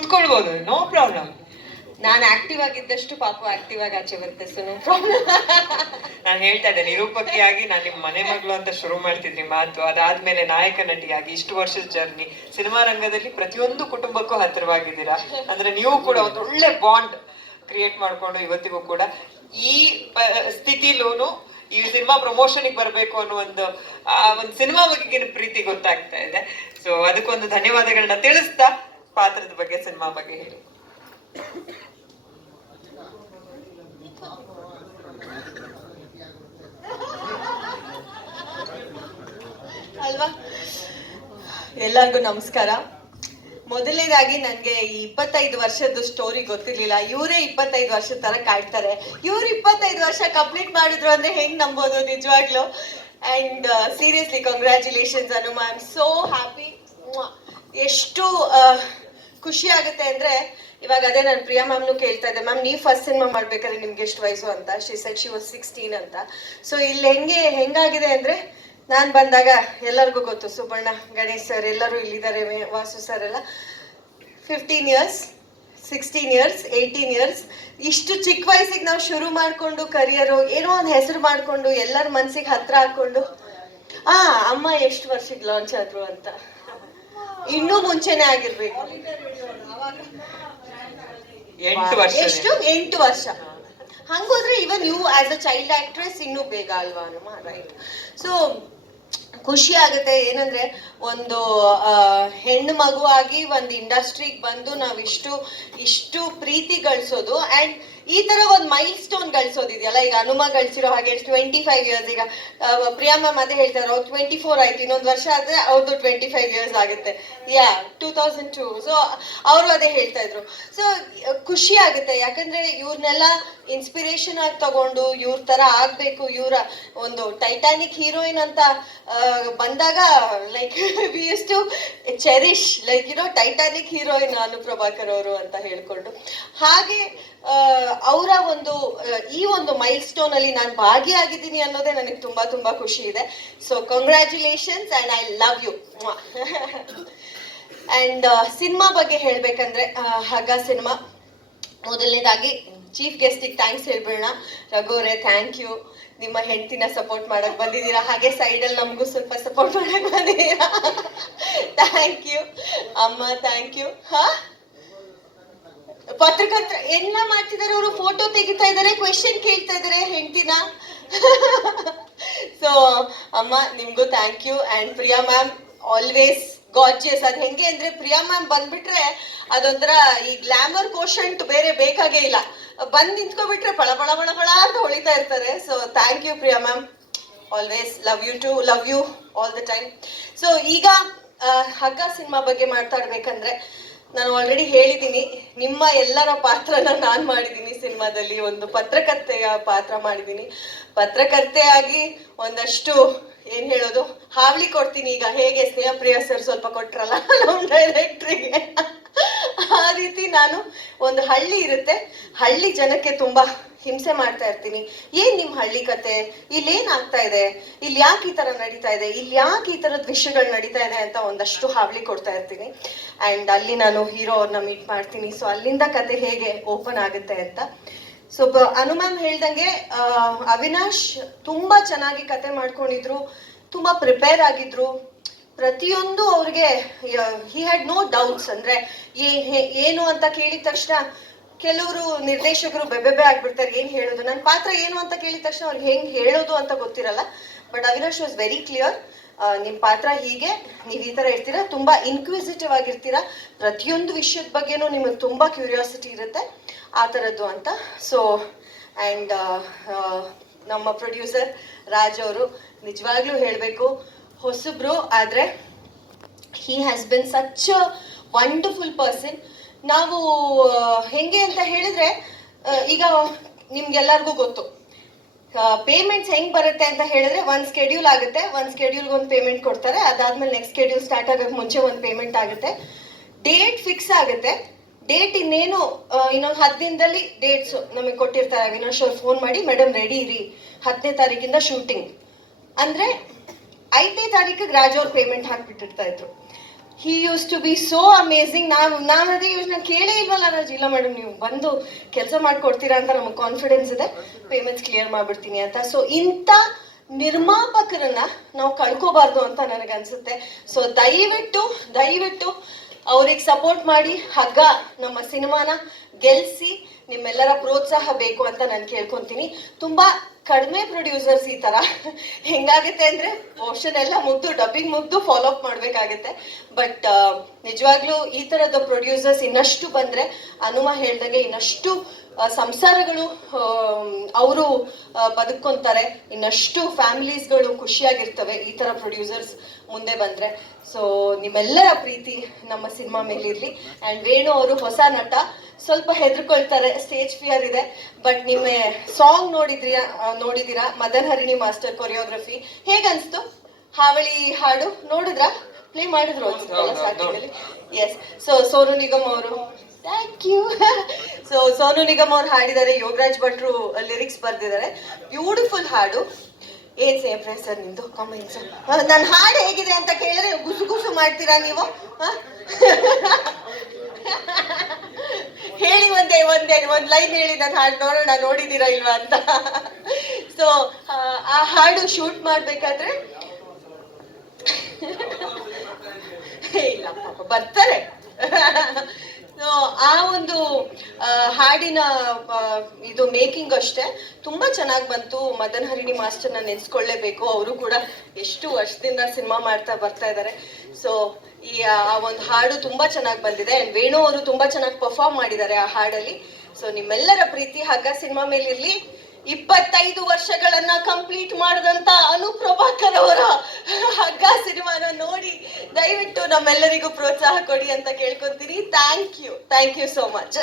ಕುತ್ಕೊಳ್ಬೋದು, no problem. ನಾನು active ಆಗಿದ್ದಷ್ಟು ಪಾಪು active ಆಗಿ ಆಚೆ ಬರುತ್ತೆ, ಸೊ ನೋ ಪ್ರಾಬ್ಲಮ್. ನಾನು ಹೇಳ್ತಾ ಇದ್ದೆ, ನಿರೂಪಕಿಯಾಗಿ ನಾನು ನಿಮ್ಮ ಮನೆ ಮಗಳು ಅಂತ ಶುರು ಮಾಡ್ತಿದ್ರಿ ಮಾತು, ಅದಾದ್ಮೇಲೆ ನಾಯಕ ನಟಿಯಾಗಿ ಇಷ್ಟು ವರ್ಷದ ಜರ್ನಿ, ಸಿನಿಮಾ ರಂಗದಲ್ಲಿ ಪ್ರತಿಯೊಂದು ಕುಟುಂಬಕ್ಕೂ ಹತ್ತಿರವಾಗಿದ್ದೀರಾ. ಅಂದ್ರೆ ನೀವು ಕೂಡ ಒಂದು ಒಳ್ಳೆ ಬಾಂಡ್ ಕ್ರಿಯೇಟ್ ಮಾಡ್ಕೊಂಡು ಇವತ್ತಿಗೂ ಕೂಡ ಈ ಸ್ಥಿತಿಲೂನು ಈ ಸಿನಿಮಾ ಪ್ರಮೋಷನ್ಗೆ ಬರಬೇಕು ಅನ್ನೋ ಒಂದು ಸಿನಿಮಾ ಬಗೆಗಿನ ಪ್ರೀತಿ ಗೊತ್ತಾಗ್ತಾ ಇದೆ. ಸೊ ಅದಕ್ಕೊಂದು ಧನ್ಯವಾದಗಳನ್ನ ತಿಳಿಸ್ತಾ ಪಾತ್ರದ ಬಗ್ಗೆ, ಸಿನಿಮಾ ಬಗ್ಗೆ ಹೇಳಿ. ಅಲ್ವಾ? ಎಲ್ಲರಿಗೂ ನಮಸ್ಕಾರ. ಮೊದಲನೇದಾಗಿ ನನಗೆ ಈ 25 ವರ್ಷದ ಸ್ಟೋರಿ ಗೊತ್ತಿರ್ಲಿಲ್ಲ. ಇವರೇ 25 ವರ್ಷದ ತರ ಕಾಡ್ತಾರೆ. ಇವ್ರು 25 ವರ್ಷ ಕಂಪ್ಲೀಟ್ ಮಾಡಿದ್ರು ಅಂದ್ರೆ ಹೆಂಗ್ ನಂಬೋದು ನಿಜವಾಗ್ಲು. ಅಂಡ್ ಸೀರಿಯಸ್ಲಿ ಕಂಗ್ರ್ಯಾಚುಲೇಷನ್ಸ್ ಅನುಮ, ಐ ಆಮ್ ಸೋ ಹ್ಯಾಪಿ. ಎಷ್ಟು ಖುಷಿ ಆಗುತ್ತೆ ಅಂದ್ರೆ, ಇವಾಗ ಅದೇ ನಾನು ಪ್ರಿಯಾ ಮ್ಯಾಮ್ನು ಕೇಳ್ತಾ ಇದ್ದೆ, ಮ್ಯಾಮ್ ನೀವು ಫಸ್ಟ್ ಸಿನಿಮಾ ಮಾಡ್ಬೇಕಾದ್ರೆ ನಿಮ್ಗೆ ಎಷ್ಟು ವಯಸ್ಸು ಅಂತ. ಶಿ ಸೆಡ್ ಶಿ ವಾಸ್ 16 ಅಂತ. ಸೊ ಇಲ್ಲಿ ಹೆಂಗಾಗಿದೆ ಅಂದ್ರೆ, ನಾನು ಬಂದಾಗ ಎಲ್ಲರಿಗೂ ಗೊತ್ತು, ಸುಬ್ಬಣ್ಣ, ಗಣೇಶ್ ಸರ್ ಎಲ್ಲರೂ ಇಲ್ಲಿದ್ದಾರೆ, ವಾಸು ಸರ್ ಎಲ್ಲ 15 ಇಯರ್ಸ್, 16 ಇಯರ್ಸ್, 18 ಇಯರ್ಸ್, ಇಷ್ಟು ಚಿಕ್ಕ ವಯಸ್ಸಿಗೆ ನಾವು ಶುರು ಮಾಡಿಕೊಂಡು ಕರಿಯರು ಏನೋ ಒಂದು ಹೆಸರು ಮಾಡಿಕೊಂಡು ಎಲ್ಲರ ಮನ್ಸಿಗೆ ಹತ್ರ ಹಾಕೊಂಡು ಅಮ್ಮ ಎಷ್ಟು ವರ್ಷಕ್ಕೆ ಲಾಂಚ್ ಆದ್ರು ಅಂತ. ಇನ್ನೂ ಮುಂಚೆನೆ ಆಗಿರ್ಬೇಕು. 8 ವರ್ಷ. ಹಂಗೋದ್ರೆ even you as a child actress ಇನ್ನೂ ಬೇಗ ಅಲ್ವಾ ಅನುಮ, ರೈಟ್? ಸೊ ಖುಷಿ ಆಗುತ್ತೆ. ಏನಂದ್ರೆ ಒಂದು ಹೆಣ್ಣು ಮಗುವಾಗಿ ಒಂದು ಇಂಡಸ್ಟ್ರಿಗೆ ಬಂದು ನಾವು ಇಷ್ಟು ಪ್ರೀತಿ ಗಳಿಸೋದು, ಅಂಡ್ ಈ ತರ ಒಂದು ಮೈಲ್ ಸ್ಟೋನ್ ಗಳಿಸೋದಿದೆಯಲ್ಲ. ಈಗ ಹನುಮ ಗಳಿಸಿರೋ ಹಾಗೆ 25 ಇಯರ್ಸ್. ಈಗ ಪ್ರಿಯಾ ಮ್ಯಾಮ್ ಅದೇ ಹೇಳ್ತಾರೆ, ಅವ್ರು 24 ಆಯ್ತು, ಇನ್ನೊಂದು ವರ್ಷ ಆದ್ರೆ ಅವ್ರದ್ದು 25 ಇಯರ್ಸ್ ಆಗುತ್ತೆ. 2002. ಸೊ ಅವರು ಅದೇ ಹೇಳ್ತಾ ಇದ್ರು. ಸೊ ಖುಷಿ ಆಗುತ್ತೆ, ಯಾಕಂದ್ರೆ ಇವ್ರನ್ನೆಲ್ಲ ಇನ್ಸ್ಪಿರೇಷನ್ ಆಗಿ ತಗೊಂಡು ಇವ್ರ ತರ ಆಗ್ಬೇಕು. ಇವರ ಒಂದು ಟೈಟಾನಿಕ್ ಹೀರೋಯಿನ್ ಅಂತ ಬಂದಾಗ like we use to cherish like Titanic heroine Anu Prabhakar ಅವರು ಅಂತ ಹೇಳ್ಕೊಂಡು. ಹಾಗೆ ಅವರ ಈ ಒಂದು ಮೈಲ್ ಸ್ಟೋನ್ ಅಲ್ಲಿ ನಾನು ಭಾಗಿಯಾಗಿದ್ದೀನಿ ಅನ್ನೋದೇ ನನಗೆ ತುಂಬಾ ತುಂಬಾ ಖುಷಿ ಇದೆ. So congratulations and I love you. And cinema ಬಗ್ಗೆ ಹೇಳ್ಬೇಕಂದ್ರೆ, ಹಗ್ಗ ಸಿನಿಮಾ ಮೊದಲನೇದಾಗಿ ಚೀಫ್ ಗೆಸ್ಟಿಗೆ ಥ್ಯಾಂಕ್ಸ್ ಹೇಳ್ಬೇಡ. ರಘುವರೇ ಥ್ಯಾಂಕ್ ಯು. ನಿಮ್ಮ ಹೆಂಡತಿನ ಸಪೋರ್ಟ್ ಮಾಡಕ್ ಬಂದಿದ್ದೀರಾ, ಹಾಗೆ ಸೈಡಲ್ಲಿ ನಮಗೂ ಸ್ವಲ್ಪ ಸಪೋರ್ಟ್ ಮಾಡಕ್ ಬಂದಿದ್ದೀರಾ. ಥ್ಯಾಂಕ್ ಯು ಅಮ್ಮ, ಥ್ಯಾಂಕ್ ಯು. ಪತ್ರಕರ್ತರ ಎಲ್ಲ ಮಾಡ್ತಿದ್ದಾರೆ, ಅವರು ಫೋಟೋ ತೆಗಿತಾ ಇದ್ದಾರೆ, ಕ್ವೆಶನ್ ಕೇಳ್ತಾ ಇದ್ದಾರೆ ಹೆಂಡತಿನ. ಸೊ ಅಮ್ಮ ನಿಮ್ಗೂ thank you. And Priya ma'am always gorgeous. ಅದ್ ಹೆಂಗೆ ಅಂದ್ರೆ, ಪ್ರಿಯಾ ಮ್ಯಾಮ್ ಬಂದ್ಬಿಟ್ರೆ ಅದೊಂಥರ ಈ ಗ್ಲಾಮರ್ ಕೋಶಂಟ್ ಬೇರೆ ಬೇಕಾಗೇ ಇಲ್ಲ. ಬಂದ್ ನಿಂತ್ಕೊಬಿಟ್ರೆ ಪಳ ಪಳ ಪಳ ಪಳ ಅಂತ ಹೊಳಿತಾ ಇರ್ತಾರೆ. So thank you Priya ma'am, always love you too, love you all the time. So ಈಗ ಹಗ್ಗ ಸಿನಿಮಾ ಬಗ್ಗೆ ಮಾತಾಡ್ಬೇಕಂದ್ರೆ, ನಾನು ಆಲ್ರೆಡಿ ಹೇಳಿದ್ದೀನಿ, ನಿಮ್ಮ ಎಲ್ಲರ ಪಾತ್ರನ ನಾನು ಮಾಡಿದ್ದೀನಿ ಸಿನಿಮಾದಲ್ಲಿ. ಒಂದು ಪತ್ರಕರ್ತೆಯ ಪಾತ್ರ ಮಾಡಿದ್ದೀನಿ. ಪತ್ರಕರ್ತೆಯಾಗಿ ಒಂದಷ್ಟು ಏನ್ ಹೇಳೋದು, ಹಾವಳಿ ಕೊಡ್ತೀನಿ. ಈಗ ಹೇಗೆ ಸ್ನೇಹಪ್ರಿಯ ಸರ್ ಸ್ವಲ್ಪ ಕೊಟ್ರಲ್ಲ ನಮ್ಮ ಡೈರೆಕ್ಟ್ರಿಗೆ, ಆ ರೀತಿ ನಾನು ಒಂದು ಹಳ್ಳಿ ಇರುತ್ತೆ, ಹಳ್ಳಿ ಜನಕ್ಕೆ ತುಂಬಾ ಹಿಂಸೆ ಮಾಡ್ತಾ ಇರ್ತೀನಿ. ಏನ್ ನಿಮ್ ಹಳ್ಳಿ ಕತೆ, ಇಲ್ಲಿ ಏನ್ ಆಗ್ತಾ ಇದೆ, ಇಲ್ಲಿ ಯಾಕೆ ಈ ತರ ನಡೀತಾ ಇದೆ, ಇಲ್ಲಿ ಯಾಕೆ ಈ ತರದ ವಿಷಯಗಳು ನಡೀತಾ ಇದೆ ಅಂತ ಒಂದಷ್ಟು ಹಾವಳಿ ಕೊಡ್ತಾ ಇರ್ತೀನಿ. ಅಂಡ್ ಅಲ್ಲಿ ನಾನು ಹೀರೋ ಅವ್ರನ್ನ ಮೀಟ್ ಮಾಡ್ತೀನಿ. ಸೊ ಅಲ್ಲಿಂದ ಕತೆ ಹೇಗೆ ಓಪನ್ ಆಗುತ್ತೆ ಅಂತ. ಸೊ ಅನುಮ್ಯಾಮ್ ಹೇಳ್ದಂಗೆ ಅವಿನಾಶ್ ತುಂಬಾ ಚೆನ್ನಾಗಿ ಕತೆ ಮಾಡ್ಕೊಂಡಿದ್ರು, ತುಂಬಾ ಪ್ರಿಪೇರ್ ಆಗಿದ್ರು. ಪ್ರತಿಯೊಂದು ಅವ್ರಿಗೆ ಹಿ ಹ್ಯಾಡ್ ನೋ ಡೌಟ್ಸ್. ಅಂದ್ರೆ ಏನು ಅಂತ ಕೇಳಿದ ತಕ್ಷಣ ಕೆಲವರು ನಿರ್ದೇಶಕರು ಬೆಬೆಬೆ ಆಗ್ಬಿಡ್ತಾರೆ, ಏನ್ ಹೇಳೋದು, ನನ್ನ ಪಾತ್ರ ಏನು ಅಂತ ಕೇಳಿದ ತಕ್ಷಣ ಅವ್ರಿಗೆ ಹೆಂಗ್ ಹೇಳೋದು ಅಂತ ಗೊತ್ತಿರಲ್ಲ. But Avinash was very clear. ನಿಮ್ ಪಾತ್ರ ಹೀಗೆ, ನೀವ್ ಈ ತರ ಇರ್ತೀರಾ, ತುಂಬಾ ಇನ್ಕ್ವಿಸಿಟಿವ್ ಆಗಿರ್ತೀರಾ, ಪ್ರತಿಯೊಂದು ವಿಷಯದ ಬಗ್ಗೆನೂ ನಿಮಗೆ ತುಂಬಾ ಕ್ಯೂರಿಯಾಸಿಟಿ ಇರುತ್ತೆ, ಆ ಥರದ್ದು ಅಂತ. ಸೊ ಆ್ಯಂಡ್ ನಮ್ಮ ಪ್ರೊಡ್ಯೂಸರ್ ರಾಜ್ ಅವರು ನಿಜವಾಗ್ಲೂ ಹೇಳಬೇಕು, ಹೊಸಬ್ರು ಆದರೆ he has been such a wonderful person. ನಾವು ಹೆಂಗೆ ಅಂತ ಹೇಳಿದ್ರೆ, ಈಗ ನಿಮ್ಗೆಲ್ಲರಿಗೂ ಗೊತ್ತು ಪೇಮೆಂಟ್ಸ್ ಹೆಂಗ್ ಬರುತ್ತೆ ಅಂತ ಹೇಳಿದ್ರೆ, ಒಂದು ಸ್ಕೆಡ್ಯೂಲ್ ಆಗುತ್ತೆ, ಒಂದು ಸ್ಕೆಡ್ಯೂಲ್ಗೆ ಒಂದು ಪೇಮೆಂಟ್ ಕೊಡ್ತಾರೆ, ಅದಾದ್ಮೇಲೆ ನೆಕ್ಸ್ಟ್ ಸ್ಕೆಡ್ಯೂಲ್ ಸ್ಟಾರ್ಟ್ ಆಗೋಕ್ಕೆ ಮುಂಚೆ ಒಂದು ಪೇಮೆಂಟ್ ಆಗುತ್ತೆ, ಡೇಟ್ ಫಿಕ್ಸ್ ಆಗುತ್ತೆ. ಡೇಟ್ ಇನ್ನೇನು ಇನ್ನೊಂದು 10 ದಿನದಲ್ಲಿ ಡೇಟ್ಸ್ ನಮಗೆ ಕೊಟ್ಟಿರ್ತಾರೆ. ಅವಿನಾಶ್ ಅವ್ರು ಫೋನ್ ಮಾಡಿ, ಮೇಡಮ್ ರೆಡಿ ಇರಿ, 10ನೇ ತಾರೀಕಿಂದ ಶೂಟಿಂಗ್ ಅಂದ್ರೆ 5ನೇ ತಾರೀಕಿಗೆ ರಾಜ್ ಅವ್ರು ಪೇಮೆಂಟ್ ಹಾಕ್ಬಿಟ್ಟಿರ್ತಾ ಇದ್ರು. He used to be so amazing. ನಾವು ಅದೇ ಯೋಚನೆ ಕೇಳೇ ಇಲ್ವಲ್ಲ ರಾಜ್. ಇಲ್ಲ ಮೇಡಮ್, ನೀವು ಬಂದು ಕೆಲಸ ಮಾಡ್ಕೊಡ್ತೀರಾ ಅಂತ ನಮಗೆ ಕಾನ್ಫಿಡೆನ್ಸ್ ಇದೆ, ಪೇಮೆಂಟ್ಸ್ ಕ್ಲಿಯರ್ ಮಾಡ್ಬಿಡ್ತೀನಿ ಅಂತ. ಸೊ ಇಂಥ ನಿರ್ಮಾಪಕರನ್ನ ನಾವು ಕಳ್ಕೋಬಾರ್ದು ಅಂತ ನನಗನ್ಸುತ್ತೆ. ಸೊ ದಯವಿಟ್ಟು ಅವ್ರಿಗೆ ಸಪೋರ್ಟ್ ಮಾಡಿ, ಹಗ್ಗ ನಮ್ಮ ಸಿನಿಮಾನ ಗೆಲ್ಸಿ, ನಿಮ್ಮೆಲ್ಲರ ಪ್ರೋತ್ಸಾಹ ಬೇಕು ಅಂತ ನಾನು ಕೇಳ್ಕೊಂತೀನಿ. ತುಂಬಾ ಕಡಿಮೆ ಪ್ರೊಡ್ಯೂಸರ್ಸ್ ಈ ತರ ಹೆಂಗಾಗುತ್ತೆ ಅಂದ್ರೆ ಪೋರ್ಷನ್ ಎಲ್ಲ ಮುಗ್ದು ಡಬ್ಬಿಂಗ್ ಮುಗ್ದು ಫಾಲೋ ಅಪ್ ಮಾಡ್ಬೇಕಾಗತ್ತೆ. ಬಟ್ ನಿಜವಾಗ್ಲೂ ಈ ತರದ ಪ್ರೊಡ್ಯೂಸರ್ಸ್ ಇನ್ನಷ್ಟು ಬಂದ್ರೆ, ಹನುಮ ಹೇಳ್ದಂಗೆ ಇನ್ನಷ್ಟು ಸಂಸಾರಗಳು ಅವರು ಬದುಕೊಂತಾರೆ, ಇನ್ನಷ್ಟು ಫ್ಯಾಮಿಲೀಸ್ಗಳು ಖುಷಿಯಾಗಿರ್ತವೆ ಈ ತರ ಪ್ರೊಡ್ಯೂಸರ್ಸ್ ಮುಂದೆ ಬಂದ್ರೆ. ಸೊ ನಿಮ್ಮೆಲ್ಲರ ಪ್ರೀತಿ ನಮ್ಮ ಸಿನಿಮಾ ಮೇಲಿರ್ಲಿ. ಅಂಡ್ ವೇಣು ಅವರು ಹೊಸ ನಟ, ಸ್ವಲ್ಪ ಹೆದರ್ಕೊಳ್ತಾರೆ, ಸ್ಟೇಜ್ ಫಿಯರ್ ಇದೆ. ಬಟ್ ನಿಮ್ಮ ಸಾಂಗ್ ನೋಡಿದಿರಾ ಮದನ್ ಹರಿಣಿ ಮಾಸ್ಟರ್ ಕೊರಿಯೋಗ್ರಫಿ ಹೇಗನ್ಸ್ತು? ಹಾವಳಿ ಹಾಡು ನೋಡಿದ್ರಾ? ಪ್ಲೇ ಮಾಡಿದ್ರು ಅನ್ಸುತ್ತಲ್ಲ ಸ್ಟಾರ್ಟಿಂಗ್ ಅಲ್ಲಿ. ಎಸ್. ಸೊ ಸೋನು ನಿಗಮ್ ಅವರು, thank you. So Sonu Nigam ಅವ್ರು ಹಾಡಿದ್ದಾರೆ, ಯೋಗರಾಜ್ ಭಟ್ರು ಲಿರಿಕ್ಸ್ ಬರ್ದಿದ್ದಾರೆ. ಬ್ಯೂಟಿಫುಲ್ ಹಾಡು. ಏನ್ ಸೇಫ್ರೆ ಸರ್ ನಿಮ್ದು ಕಾಮೆಂಟ್ಸ್? ನನ್ನ ಹಾಡು ಹೇಗಿದೆ ಅಂತ ಕೇಳಿದ್ರೆ ಗುಸು ಮಾಡ್ತೀರಾ ನೀವು? ಹೇಳಿ ಒಂದ್ ಲೈನ್ ಹೇಳಿ, ನನ್ನ ಹಾಡು ನೋಡೋಣ, ನೋಡಿದೀರಾ ಇಲ್ವಾ ಅಂತ. ಸೊ ಆ ಹಾಡು ಶೂಟ್ ಮಾಡ್ಬೇಕಾದ್ರೆ ಇಲ್ಲ ಪಾಪ ಬರ್ತಾರೆ. ಆ ಒಂದು ಹಾಡಿನ ಇದು ಮೇಕಿಂಗ್ ಅಷ್ಟೇ ತುಂಬಾ ಚೆನ್ನಾಗಿ ಬಂತು. ಮದನ್ ಹರಿಣಿ ಮಾಸ್ಟರ್ನ ನೆನ್ಸ್ಕೊಳ್ಳೇಬೇಕು. ಅವರು ಕೂಡ ಎಷ್ಟು ವರ್ಷದಿಂದ ಸಿನಿಮಾ ಮಾಡ್ತಾ ಬರ್ತಾ ಇದ್ದಾರೆ. ಸೊ ಆ ಒಂದು ಹಾಡು ತುಂಬಾ ಚೆನ್ನಾಗಿ ಬಂದಿದೆ. ಅಂಡ್ ವೇಣು ಅವರು ತುಂಬಾ ಚೆನ್ನಾಗಿ ಪರ್ಫಾರ್ಮ್ ಮಾಡಿದ್ದಾರೆ ಆ ಹಾಡಲ್ಲಿ. ಸೊ ನಿಮ್ಮೆಲ್ಲರ ಪ್ರೀತಿ ಹಗ್ಗ ಸಿನಿಮಾ ಮೇಲಿರ್ಲಿ. 25 ವರ್ಷಗಳನ್ನ ಕಂಪ್ಲೀಟ್ ಮಾಡಿದಂತ ಅನು ಪ್ರಭಾಕರ್ ಅವರ ಹಗ್ಗ ಸಿನಿಮಾನ ನೋಡಿ ದಯವಿಟ್ಟು ನಮ್ಮೆಲ್ಲರಿಗೂ ಪ್ರೋತ್ಸಾಹ ಕೊಡಿ ಅಂತ ಕೇಳ್ಕೊಂತೀನಿ. Thank you so much.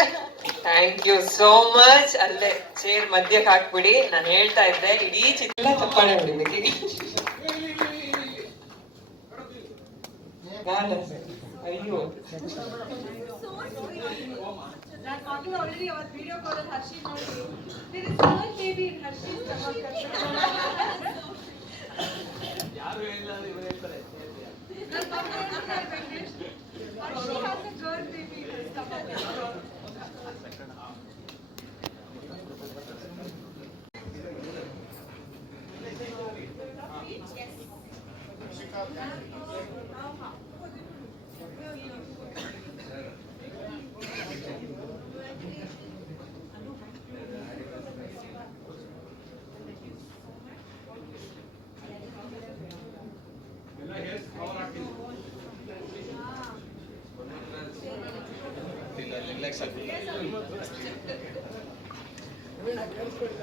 Thank you so much. ಅಲ್ಲೇ ಚೇರ್ ಮಧ್ಯಕ್ಕೆ ಹಾಕ್ಬಿಡಿ. ನಾನು ಹೇಳ್ತಾ ಇದ್ದೆ ಇಡೀ ಚಿತ್ರ ತಪ್ಪಾಳೆ ಹೊಡಿಬೇಕು. ಅಯ್ಯೋ ನಾನು ಮಗಳು ಆಲ್ರೆಡಿ ಅವತ್ತು ವಿಡಿಯೋ ಕಾಲ್ ಅಲ್ಲಿ ಹರ್ಷಿ ನೋಡಿ there is small baby in Harshi's stomach. ಯಾರು ಹೇಳಿಲ್ಲ ಇವರು ಹೇಳ್ತಾರೆ. ನನ್ನ ಮಗಳು ಹೇಳ್ತಾರೆ Venkatesh, Harshi has a girl baby in her stomach.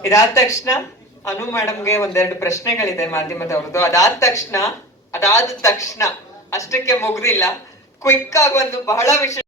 ಇದಾದ ತಕ್ಷಣ ಅನು ಮೇಡಮ್ಗೆ ಒಂದೆರಡು ಪ್ರಶ್ನೆಗಳಿದೆ ಮಾಧ್ಯಮದವ್ರದ್ದು. ಅದಾದ ತಕ್ಷಣ ಅಷ್ಟಕ್ಕೆ ಮುಗ್ದಿಲ್ಲ, ಕ್ವಿಕ್ ಆಗಿ ಒಂದು ಬಹಳ ವಿಷಯ